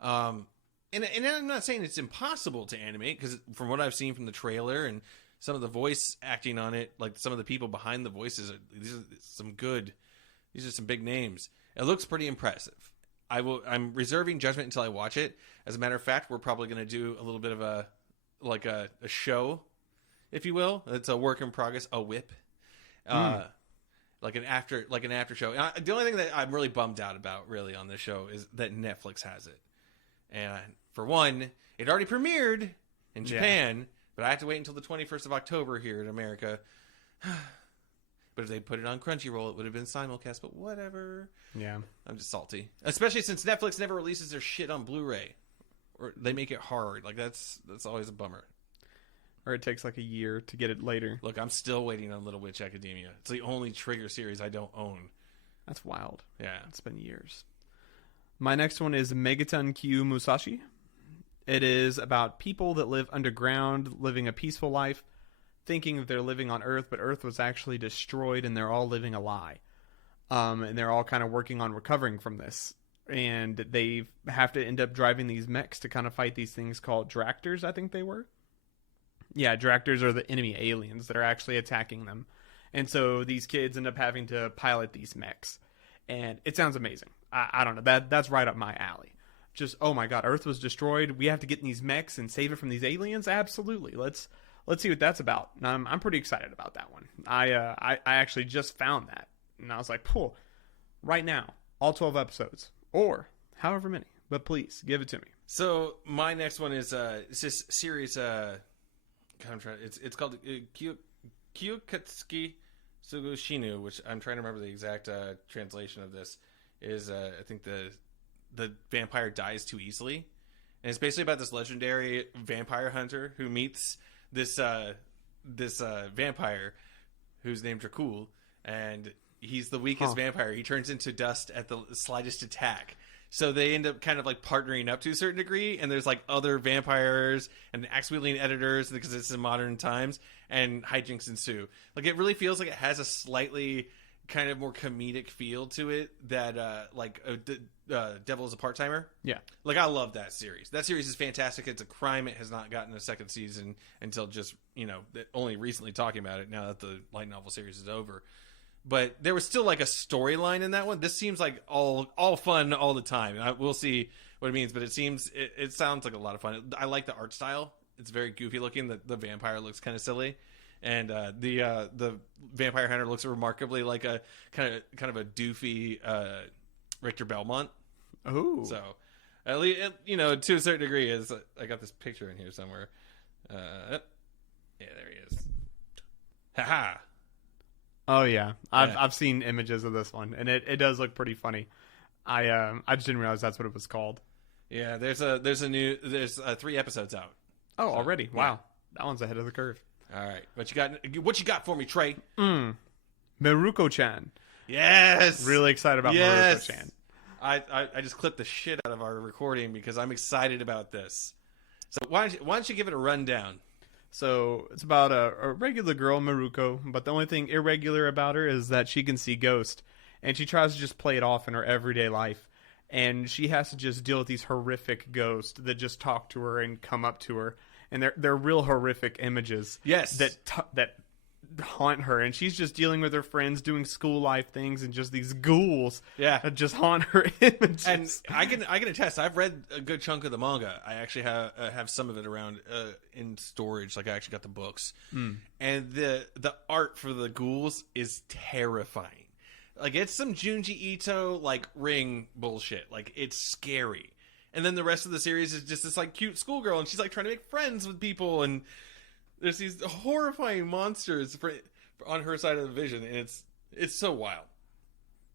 And I'm not saying it's impossible to animate, because from what I've seen from the trailer and some of the voice acting on it, like some of the people behind the voices, these are some big names. It looks pretty impressive. I'm reserving judgment until I watch it. As a matter of fact, we're probably going to do a little bit of a show, if you will. It's a work in progress, a whip. Like an after show. The only thing that I'm really bummed out about really on this show is that Netflix has it. And for one, it already premiered in Japan, but I have to wait until the 21st of October here in America. But if they put it on Crunchyroll, it would have been simulcast, but whatever. Yeah. I'm just salty. Especially since Netflix never releases their shit on Blu-ray. Or they make it hard. Like, that's always a bummer. Or it takes like a year to get it later. Look, I'm still waiting on Little Witch Academia. It's the only Trigger series I don't own. That's wild. Yeah. It's been years. My next one is Megaton Q Musashi. It is about people that live underground, living a peaceful life, thinking that they're living on Earth, but Earth was actually destroyed and they're all living a lie. And they're all kind of working on recovering from this. And they have to end up driving these mechs to kind of fight these things called Dractors, I think they were. Yeah, Dractors are the enemy aliens that are actually attacking them. And so these kids end up having to pilot these mechs. And it sounds amazing. I don't know. That's right up my alley. Just, oh my god, Earth was destroyed. We have to get in these mechs and save it from these aliens? Absolutely. Let's see what that's about. I'm pretty excited about that one. I actually just found that. And I was like, cool. Right now, all 12 episodes. Or however many. But please, give it to me. So, my next one is it's this series... it's called Kyokatsuki Sugushinu, which I'm trying to remember the exact translation of this. Is I think the vampire dies too easily, and it's basically about this legendary vampire hunter who meets this vampire who's named Dracul, and he's the weakest vampire. He turns into dust at the slightest attack. So they end up kind of like partnering up to a certain degree, and there's like other vampires and axe-wielding editors because it's in modern times, and hijinks ensue. Like, it really feels like it has a slightly kind of more comedic feel to it that Devil is a Part-Timer. Yeah. Like, I love that series. That series is fantastic. It's a crime it has not gotten a second season until just, only recently talking about it now that the light novel series is over. But there was still like a storyline in that one. This seems like all fun all the time. We'll see what it means, but it sounds like a lot of fun. I like the art style. It's very goofy looking. The vampire looks kind of silly, and the vampire hunter looks remarkably like a kind of a doofy Richter Belmont. Oh, so at least to a certain degree. Is I got this picture in here somewhere. Yeah, there he is. Haha. Oh yeah, I've seen images of this one, and it does look pretty funny. I just didn't realize that's what it was called. Yeah, there's 3 episodes out. Oh, already? Wow. That one's ahead of the curve. All right. What you got for me, Trey? Maruko-chan. Yes. Really excited about Maruko-chan. I just clipped the shit out of our recording because I'm excited about this. So why don't you give it a rundown? So it's about a regular girl, Maruko, but the only thing irregular about her is that she can see ghosts, and she tries to just play it off in her everyday life, and she has to just deal with these horrific ghosts that just talk to her and come up to her, and they're real horrific images. Yes, that haunt her, and she's just dealing with her friends, doing school life things, and just these ghouls that just haunt her images. And I can attest, I've read a good chunk of the manga. I actually have some of it around in storage. Like, I actually got the books, and the art for the ghouls is terrifying. Like, it's some Junji Ito like Ring bullshit. Like, it's scary. And then the rest of the series is just this like cute schoolgirl, and she's like trying to make friends with people, and there's these horrifying monsters on her side of the vision, and it's so wild.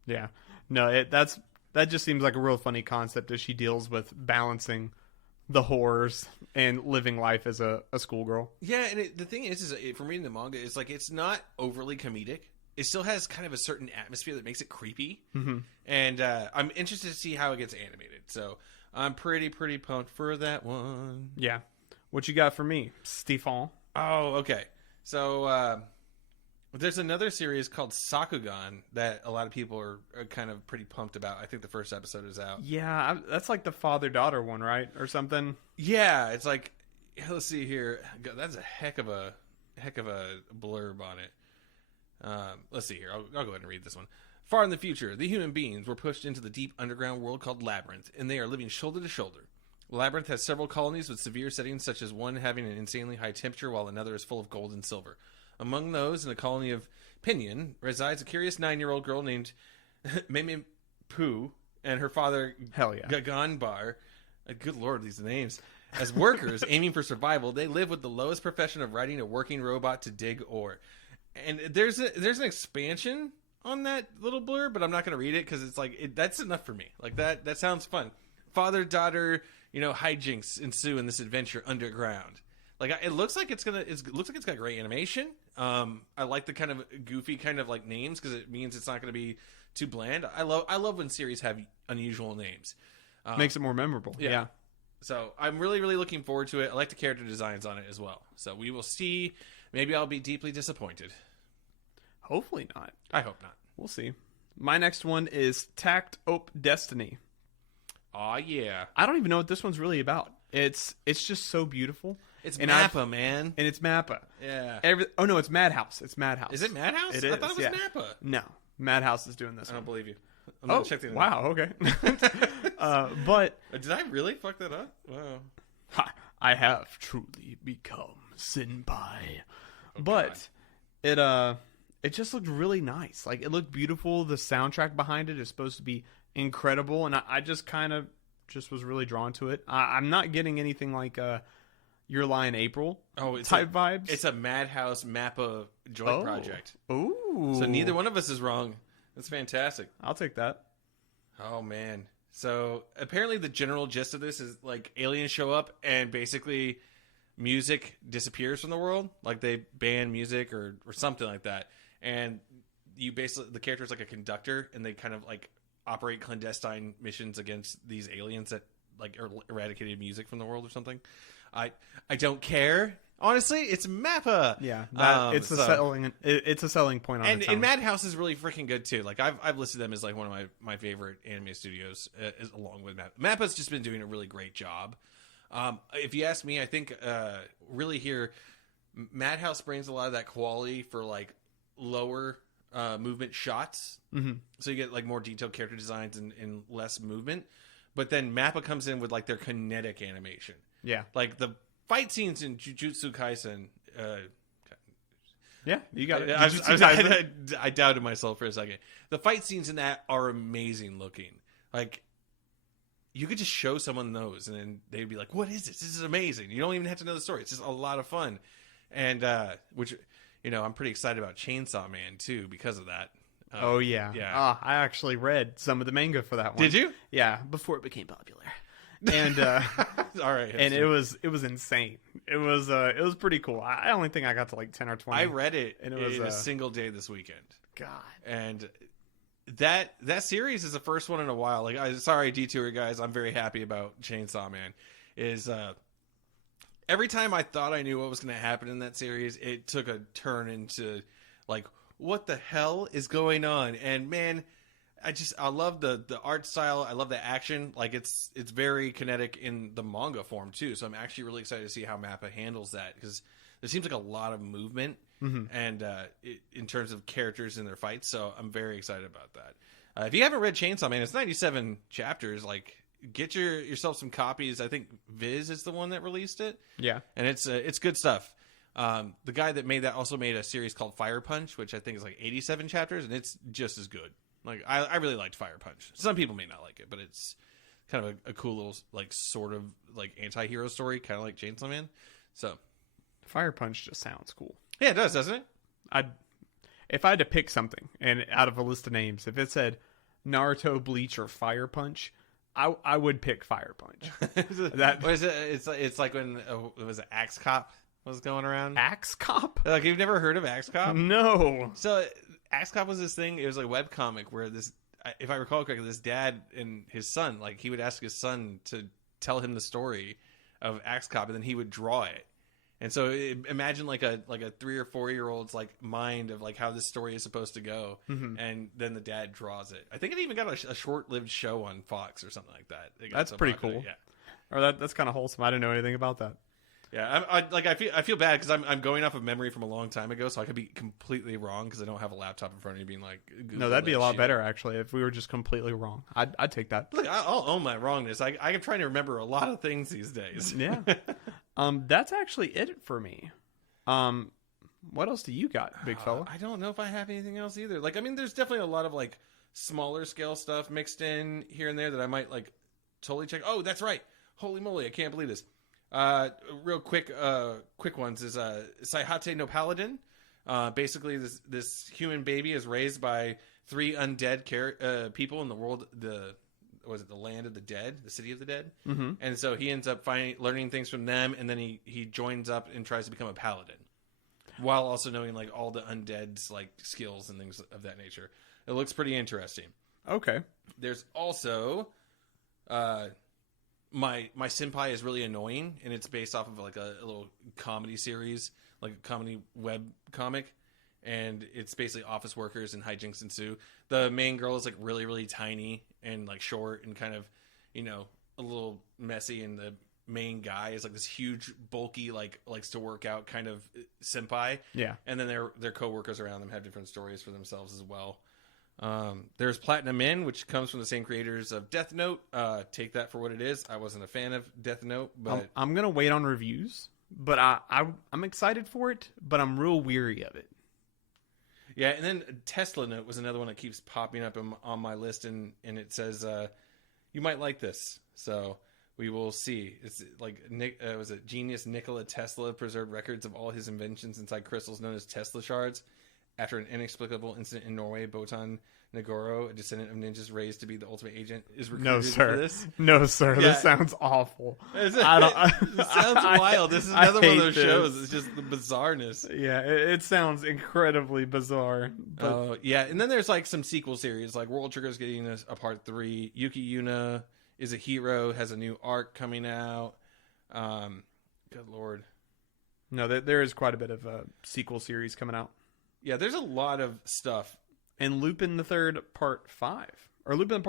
Yeah, no, that just seems like a real funny concept as she deals with balancing the horrors and living life as a schoolgirl. Yeah, and the thing is from reading the manga, it's like it's not overly comedic. It still has kind of a certain atmosphere that makes it creepy, and I'm interested to see how it gets animated. So I'm pretty pumped for that one. Yeah, what you got for me, Stefan? Oh, okay. So there's another series called Sakugan that a lot of people are kind of pretty pumped about. I think the first episode is out. Yeah, that's like the father-daughter one, right? Or something? Yeah, it's like, let's see here. That's a heck of a blurb on it. Let's see here. I'll go ahead and read this one. Far in the future, the human beings were pushed into the deep underground world called Labyrinth, and they are living shoulder to shoulder. Labyrinth has several colonies with severe settings, such as one having an insanely high temperature while another is full of gold and silver. Among those, in the colony of Pinion, resides a curious 9-year-old girl named Meme Poo and her father, Gagan Bar. Good lord, these names. As workers aiming for survival, they live with the lowest profession of riding a working robot to dig ore. And there's an expansion on that little blurb, but I'm not going to read it because it's like that's enough for me. Like that sounds fun. Father-daughter, hijinks ensue in this adventure underground. Like, it looks like it's got great animation. I like the kind of goofy kind of like names because it means it's not going to be too bland. I love when series have unusual names. Makes it more memorable. Yeah. So I'm really looking forward to it. I like the character designs on it as well. So we will see. Maybe I'll be deeply disappointed. Hopefully not. I hope not. We'll see. My next one is Tact Op Destiny. Aw, yeah. I don't even know what this one's really about. It's just so beautiful. It's Mappa, man. And it's Mappa. Yeah. Oh, no, it's Madhouse. It's Madhouse. Is it Madhouse? It is, I thought it was Mappa. No, Madhouse is doing this I don't believe you. I'm going to check the internet. Wow, okay. But did I really fuck that up? Wow. I have truly become Senpai. Oh, but it just looked really nice. Like, it looked beautiful. The soundtrack behind it is supposed to be incredible, and I just kind of just was really drawn to it. I'm not getting anything like Your Lie in April type vibes. It's a Madhouse Mappa joint project. Ooh. So neither one of us is wrong. That's fantastic. I'll take that. Oh, man. So apparently the general gist of this is like aliens show up and basically music disappears from the world. Like they ban music or something like that. And you basically, the character is like a conductor and they kind of like operate clandestine missions against these aliens that like eradicated music from the world or something. I don't care. Honestly, it's Mappa. Yeah, it's a selling point on its own. And Madhouse is really freaking good too. Like I've listed them as like one of my favorite anime studios, along with Mappa. Mappa's just been doing a really great job. If you ask me, I think really here, Madhouse brings a lot of that quality for like lower movement shots. Mm-hmm. So you get like more detailed character designs and less movement. But then Mappa comes in with like their kinetic animation. Yeah, like the fight scenes in Jujutsu Kaisen. Yeah, you got it. I doubted myself for a second. The fight scenes in that are amazing looking. Like, you could just show someone those, and then they'd be like, "What is this? This is amazing." You don't even have to know the story. It's just a lot of fun, and which I'm pretty excited about Chainsaw Man too because of that. Oh yeah. Yeah. I actually read some of the manga for that one. Did you? Yeah, before it became popular. And all right, and it was insane. It was pretty cool. I only think I got to like 10 or 20. I read it, and it was in a single day this weekend. God. And that series is the first one in a while. Like, sorry, Detour guys, I'm very happy about Chainsaw Man. Is every time I thought I knew what was going to happen in that series, it took a turn into like, what the hell is going on? And man, I love the art style. I love the action. Like it's very kinetic in the manga form too. So I'm actually really excited to see how Mappa handles that, because there seems like a lot of movement and in terms of characters in their fights. So I'm very excited about that. If you haven't read Chainsaw Man, it's 97 chapters. Like, get yourself some copies. I think Viz is the one that released it. Yeah, and it's good stuff. The guy that made that also made a series called Fire Punch, which I think is like 87 chapters, and it's just as good. Like, I really liked Fire Punch. Some people may not like it, but it's kind of a cool little, like, sort of, like, anti-hero story, kind of like Chainsaw Man. So, Fire Punch just sounds cool. Yeah, it does, doesn't it? If I had to pick something, and out of a list of names, if it said Naruto, Bleach, or Fire Punch, I would pick Fire Punch. What is it? It's like when it was Axe Cop was going around. Axe Cop? Like, you've never heard of Axe Cop? No. So Axe Cop was this thing. It was a webcomic where if I recall correctly, this dad and his son, like, he would ask his son to tell him the story of Axe Cop, and then he would draw it. And so imagine like a 3 or 4 year old's like mind of like how this story is supposed to go, and then the dad draws it. I think it even got a short lived show on Fox or something like that. That's so pretty cool. Yeah, or that's kind of wholesome. I didn't know anything about that. Yeah, I feel bad because I'm going off of memory from a long time ago, so I could be completely wrong because I don't have a laptop in front of me being like. No, that'd be a lot better actually if we were just completely wrong. I'd take that. Look, I'll own my wrongness. I'm trying to remember a lot of things these days. Yeah. That's actually it for me. What else do you got, big fella? I don't know if I have anything else either. Like, I mean, there's definitely a lot of like smaller scale stuff mixed in here and there that I might like totally check. Oh, that's right. Holy moly, I can't believe this. Real quick ones is Saihate no Paladin. Basically, this human baby is raised by 3 undead people in the world. The land of the dead, the city of the dead, and so he ends up learning things from them, and then he joins up and tries to become a paladin, while also knowing like all the undead's like skills and things of that nature. It looks pretty interesting. Okay. There's also my senpai is really annoying, and it's based off of like a little comedy series, like a comedy web comic, and it's basically office workers and hijinks ensue. The main girl is like really, really tiny and like short and kind of, a little messy, and the main guy is like this huge, bulky, like likes to work out kind of senpai. Yeah. And then their coworkers around them have different stories for themselves as well. There's Platinum In, which comes from the same creators of Death Note. Take that for what it is. I wasn't a fan of Death Note, but I'm gonna wait on reviews. But I'm excited for it, but I'm real weary of it. Yeah, and then Tesla Note was another one that keeps popping up on my list, and it says you might like this, so we will see. It's like was it genius Nikola Tesla preserved records of all his inventions inside crystals known as Tesla shards. After an inexplicable incident in Norway, Botan Nagoro, a descendant of ninjas raised to be the ultimate agent, is recruited for this. No, sir. Yeah. This sounds awful. It sounds wild. This is another one of those shows. It's just the bizarreness. Yeah, it sounds incredibly bizarre. Yeah, and then there's like some sequel series, like World Trigger's getting a part 3. Yuki Yuna is a hero, has a new arc coming out. Good lord. No, there is quite a bit of sequel series coming out. Yeah, there's a lot of stuff. And Lupin the Third Part 5. Or Lupin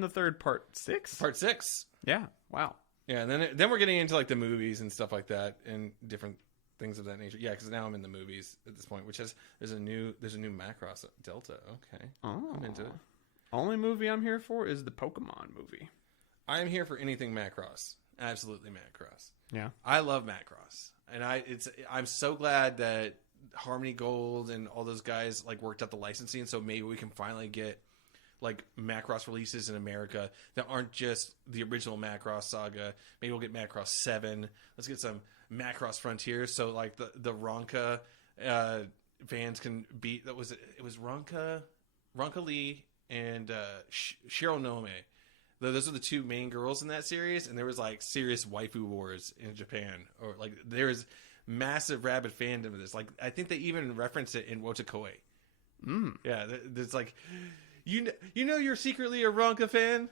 the Third Part 6? Part 6. Yeah, wow. Yeah, and then we're getting into like the movies and stuff like that and different things of that nature. Yeah, because now I'm in the movies at this point, which there's a new Macross Delta. Okay. Oh. I'm into it. Only movie I'm here for is the Pokemon movie. I am here for anything Macross. Absolutely Macross. Yeah. I love Macross. And I'm so glad that Harmony Gold and all those guys like worked out the licensing, so maybe we can finally get like Macross releases in America that aren't just the original Macross saga. Maybe we'll get Macross 7. Let's get some Macross Frontiers. So like the Ronka fans can beat. That was it. Was Ronka Lee and Cheryl Nome. Those are the two main girls in that series, and there was like serious waifu wars in Japan, or like there's massive rabid fandom of this. Like I think they even referenced it in Wotakoi. Yeah, there's like, you know, you're secretly a Ronka fan,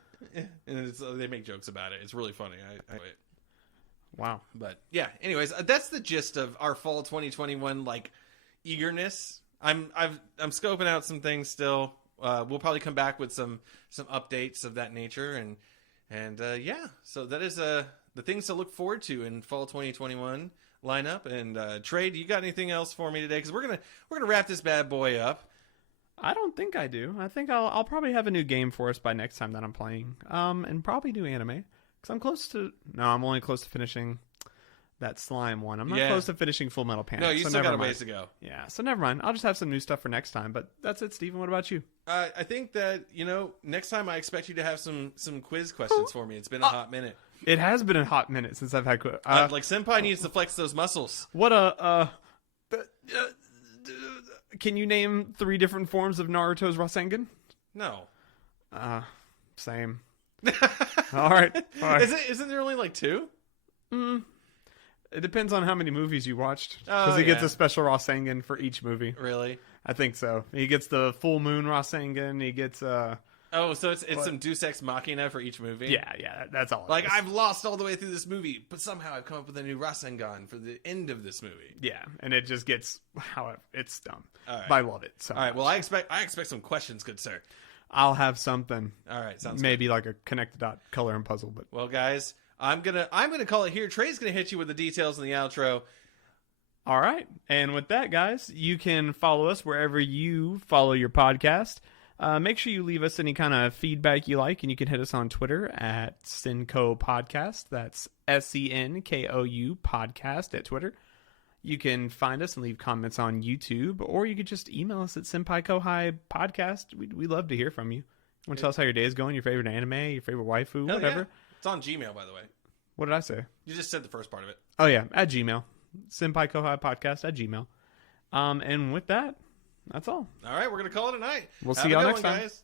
and they make jokes about it. It's really funny. I Wow. But yeah, anyways, that's the gist of our fall 2021 like eagerness. I'm scoping out some things still. We'll probably come back with some updates of that nature, and yeah. So that is the things to look forward to in fall 2021 lineup. And Trey, do you got anything else for me today? Because we're gonna wrap this bad boy up. I don't think I do. I think I'll probably have a new game for us by next time that I'm playing. And probably do anime. Because I'm only close to finishing that slime one. I'm not close to finishing Full Metal Panic. No, you still got a ways to go. Yeah, so never mind. I'll just have some new stuff for next time. But that's it, Steven. What about you? I think that, next time I expect you to have some quiz questions for me. It's been a hot minute. It has been a hot minute since I've had quiz. Like, Senpai needs to flex those muscles. Can you name 3 different forms of Naruto's Rasengan? No. Same. All right. Isn't there only like 2? It depends on how many movies you watched. Because he gets a special Rasengan for each movie. Really? I think so. He gets the full moon Rasengan. He gets Oh, so it's some Deus Ex Machina for each movie? Yeah, that's all. Like, I've lost all the way through this movie, but somehow I've come up with a new Rasengan for the end of this movie. Yeah, and it just gets, however, it's dumb. All right. But I love it so All right, much. well, I expect some questions, good sir. I'll have something. All right, sounds maybe good. Like a connected dot color and puzzle. But well, guys, I'm gonna call it here. Trey's gonna hit you with the details in the outro. All right, and with that, guys, you can follow us wherever you follow your podcast. Make sure you leave us any kind of feedback you like, and you can hit us on Twitter at Senkou Podcast. That's SENKOU Podcast at Twitter. You can find us and leave comments on YouTube, or you could just email us at Senpai Kohai Podcast. We'd love to hear from you. Want to tell us how your day is going, your favorite anime, your favorite waifu, whatever. Yeah. It's on Gmail, by the way. What did I say? You just said the first part of it. Oh, yeah, at Gmail. Senpai Kohai Podcast at Gmail. And with that, that's all. All right, we're going to call it a night. We'll see y'all next time. Guys.